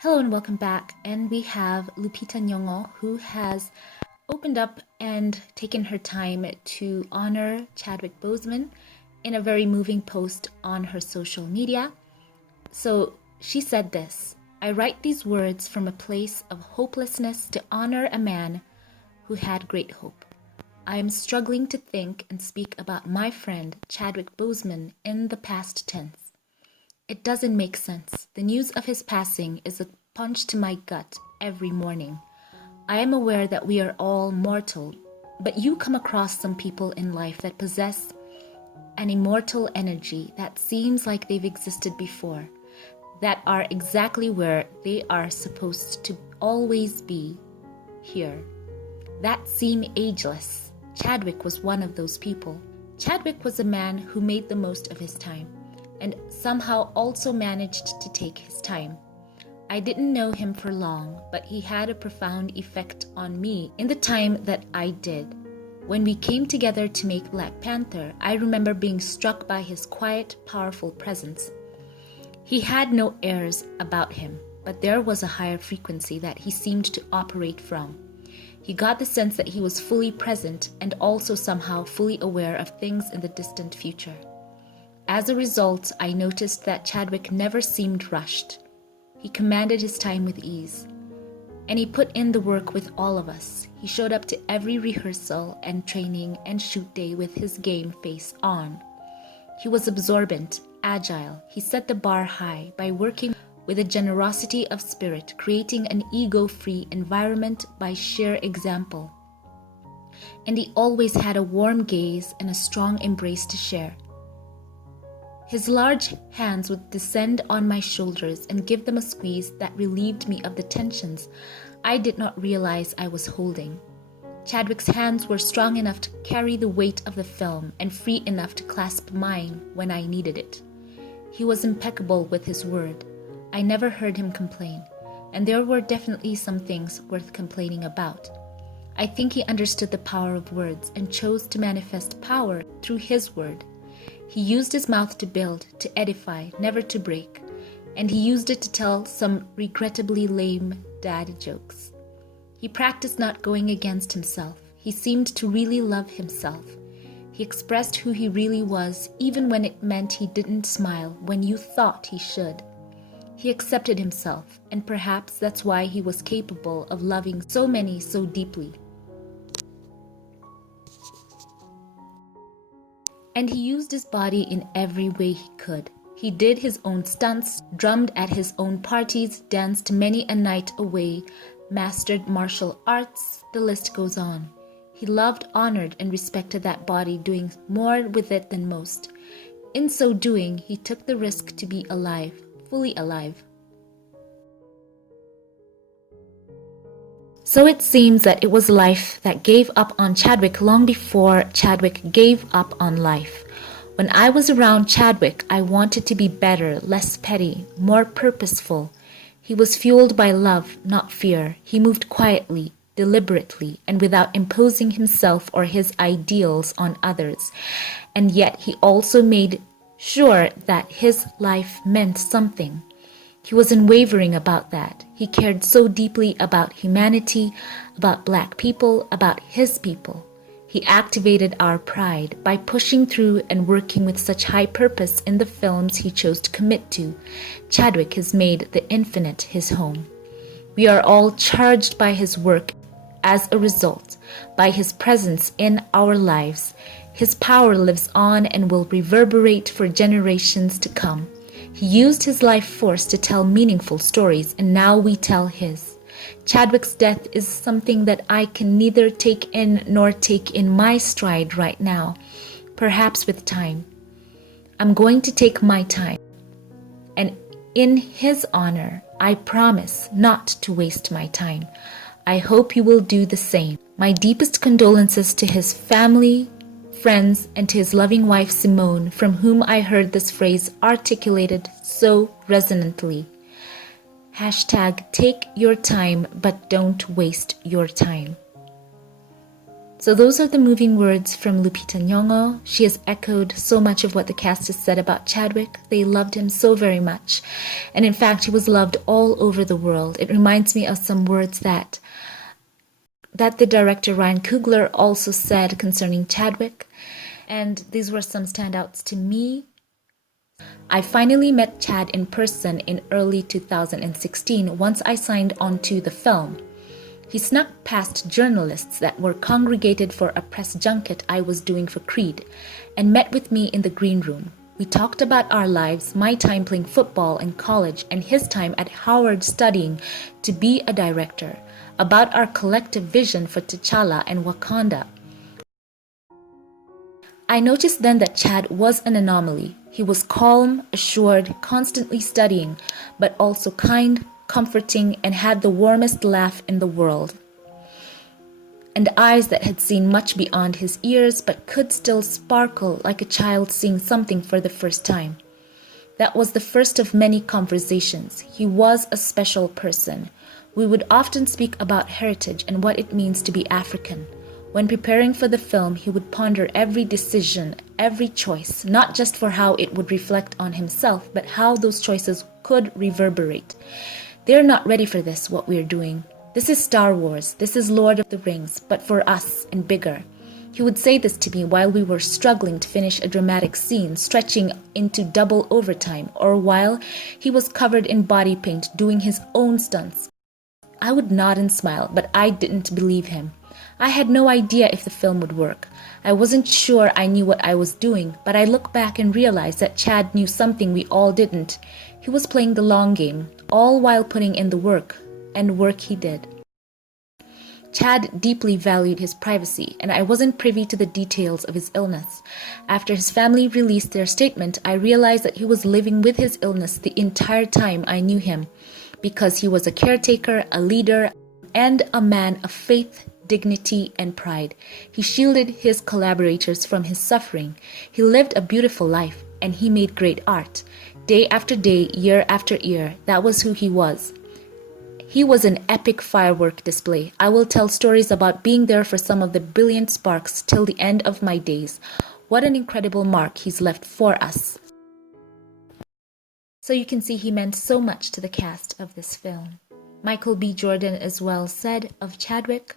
Hello and welcome back. And we have Lupita Nyong'o, who has opened up and taken her time to honor Chadwick Boseman in a very moving post on her social media. So she said this: "I write these words from a place of hopelessness to honor a man who had great hope. I am struggling to think and speak about my friend Chadwick Boseman in the past tense. It doesn't make sense. The news of his passing is a punch to my gut every morning. I am aware that we are all mortal, but you come across some people in life that possess an immortal energy that seems like they've existed before, that are exactly where they are supposed to always be, here, that seem ageless. Chadwick was one of those people. Chadwick was a man who made the most of his time, and somehow also managed to take his time. I didn't know him for long, but he had a profound effect on me in the time that I did. When we came together to make Black Panther, I remember being struck by his quiet, powerful presence. He had no airs about him, but there was a higher frequency that he seemed to operate from. He got the sense that he was fully present and also somehow fully aware of things in the distant future. As a result, I noticed that Chadwick never seemed rushed. He commanded his time with ease, and he put in the work with all of us. He showed up to every rehearsal and training and shoot day with his game face on. He was absorbent, agile. He set the bar high by working with a generosity of spirit, creating an ego-free environment by sheer example. And he always had a warm gaze and a strong embrace to share. His large hands would descend on my shoulders and give them a squeeze that relieved me of the tensions I did not realize I was holding. Chadwick's hands were strong enough to carry the weight of the film and free enough to clasp mine when I needed it. He was impeccable with his word. I never heard him complain, and there were definitely some things worth complaining about. I think he understood the power of words and chose to manifest power through his word. He used his mouth to build, to edify, never to break, and he used it to tell some regrettably lame dad jokes. He practiced not going against himself. He seemed to really love himself. He expressed who he really was, even when it meant he didn't smile when you thought he should. He accepted himself, and perhaps that's why he was capable of loving so many so deeply. And he used his body in every way he could. He did his own stunts, drummed at his own parties, danced many a night away, mastered martial arts, the list goes on. He loved, honored, and respected that body, doing more with it than most. In so doing, he took the risk to be alive, fully alive. So it seems that it was life that gave up on Chadwick long before Chadwick gave up on life. When I was around Chadwick, I wanted to be better, less petty, more purposeful. He was fueled by love, not fear. He moved quietly, deliberately, and without imposing himself or his ideals on others. And yet he also made sure that his life meant something. He was unwavering about that. He cared so deeply about humanity, about Black people, about his people. He activated our pride by pushing through and working with such high purpose in the films he chose to commit to. Chadwick has made the infinite his home. We are all charged by his work as a result, by his presence in our lives. His power lives on and will reverberate for generations to come. He used his life force to tell meaningful stories, and now we tell his. Chadwick's death is something that I can neither take in nor take in my stride right now, perhaps with time. I'm going to take my time, and in his honor, I promise not to waste my time. I hope you will do the same. My deepest condolences to his family, friends, and to his loving wife Simone, from whom I heard this phrase articulated so resonantly. #take your time, but don't waste your time. So those are the moving words from Lupita Nyong'o. She has echoed so much of what the cast has said about Chadwick. They loved him so very much. And in fact, he was loved all over the world. It reminds me of some words that the director Ryan Coogler also said concerning Chadwick. And these were some standouts to me. I finally met Chad in person in early 2016 once I signed on to the film. He snuck past journalists that were congregated for a press junket I was doing for Creed and met with me in the green room. We talked about our lives, my time playing football in college and his time at Howard studying to be a director, about our collective vision for T'Challa and Wakanda. I noticed then that Chad was an anomaly. He was calm, assured, constantly studying, but also kind, comforting, and had the warmest laugh in the world, and eyes that had seen much beyond his ears but could still sparkle like a child seeing something for the first time. That was the first of many conversations. He was a special person. We would often speak about heritage and what it means to be African. When preparing for the film, he would ponder every decision, every choice, not just for how it would reflect on himself, but how those choices could reverberate. They're not ready for this, what we're doing. This is Star Wars, this is Lord of the Rings, but for us and bigger. He would say this to me while we were struggling to finish a dramatic scene, stretching into double overtime, or while he was covered in body paint doing his own stunts. I would nod and smile, but I didn't believe him. I had no idea if the film would work. I wasn't sure I knew what I was doing, but I look back and realize that Chad knew something we all didn't. He was playing the long game, all while putting in the work, and work he did. Chad deeply valued his privacy, and I wasn't privy to the details of his illness. After his family released their statement, I realized that he was living with his illness the entire time I knew him, because he was a caretaker, a leader, and a man of faith, dignity, and pride. He shielded his collaborators from his suffering. He lived a beautiful life, and he made great art. Day after day, year after year, that was who he was. He was an epic firework display. I will tell stories about being there for some of the brilliant sparks till the end of my days. What an incredible mark he's left for us. So you can see he meant so much to the cast of this film. Michael B. Jordan as well said of Chadwick,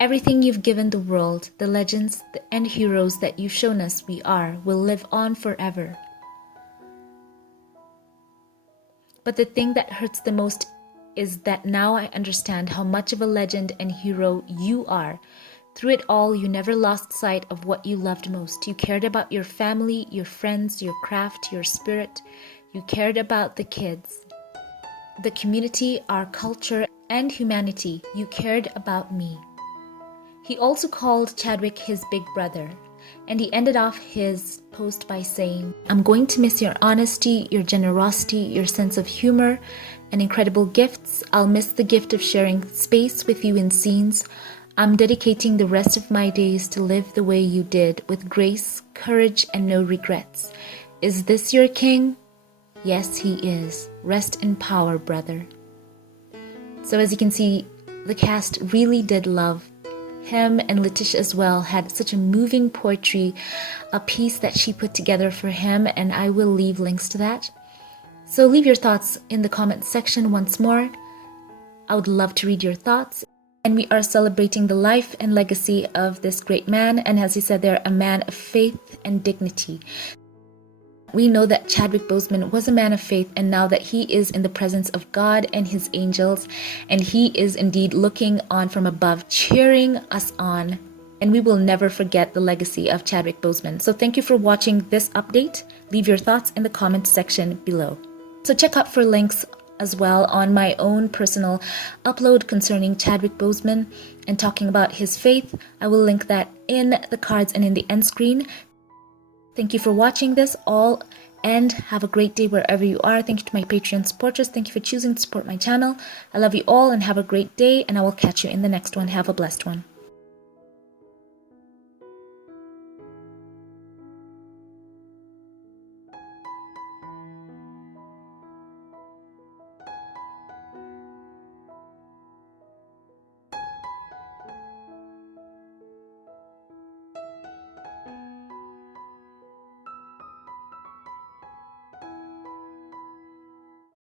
"Everything you've given the world, the legends and heroes that you've shown us we are, will live on forever. But the thing that hurts the most is that now I understand how much of a legend and hero you are. Through it all, you never lost sight of what you loved most. You cared about your family, your friends, your craft, your spirit. You cared about the kids, the community, our culture, and humanity. You cared about me." He also called Chadwick his big brother, and he ended off his post by saying, "I'm going to miss your honesty, your generosity, your sense of humor, and incredible gifts. I'll miss the gift of sharing space with you in scenes. I'm dedicating the rest of my days to live the way you did, with grace, courage, and no regrets. Is this your king? Yes, he is. Rest in power, brother." So as you can see, the cast really did love him, and Letitia as well had such a moving poetry, a piece that she put together for him, and I will leave links to that. So leave your thoughts in the comment section once more. I would love to read your thoughts. And we are celebrating the life and legacy of this great man, and as he said there, a man of faith and dignity. We know that Chadwick Boseman was a man of faith, and now that he is in the presence of God and his angels, and he is indeed looking on from above, cheering us on, and we will never forget the legacy of Chadwick Boseman. So thank you for watching this update. Leave your thoughts in the comment section below. So check out for links as well on my own personal upload concerning Chadwick Boseman and talking about his faith. I will link that in the cards and in the end screen. Thank you for watching this all, and have a great day wherever you are. Thank you to my Patreon supporters. Thank you for choosing to support my channel. I love you all and have a great day, and I will catch you in the next one. Have a blessed one.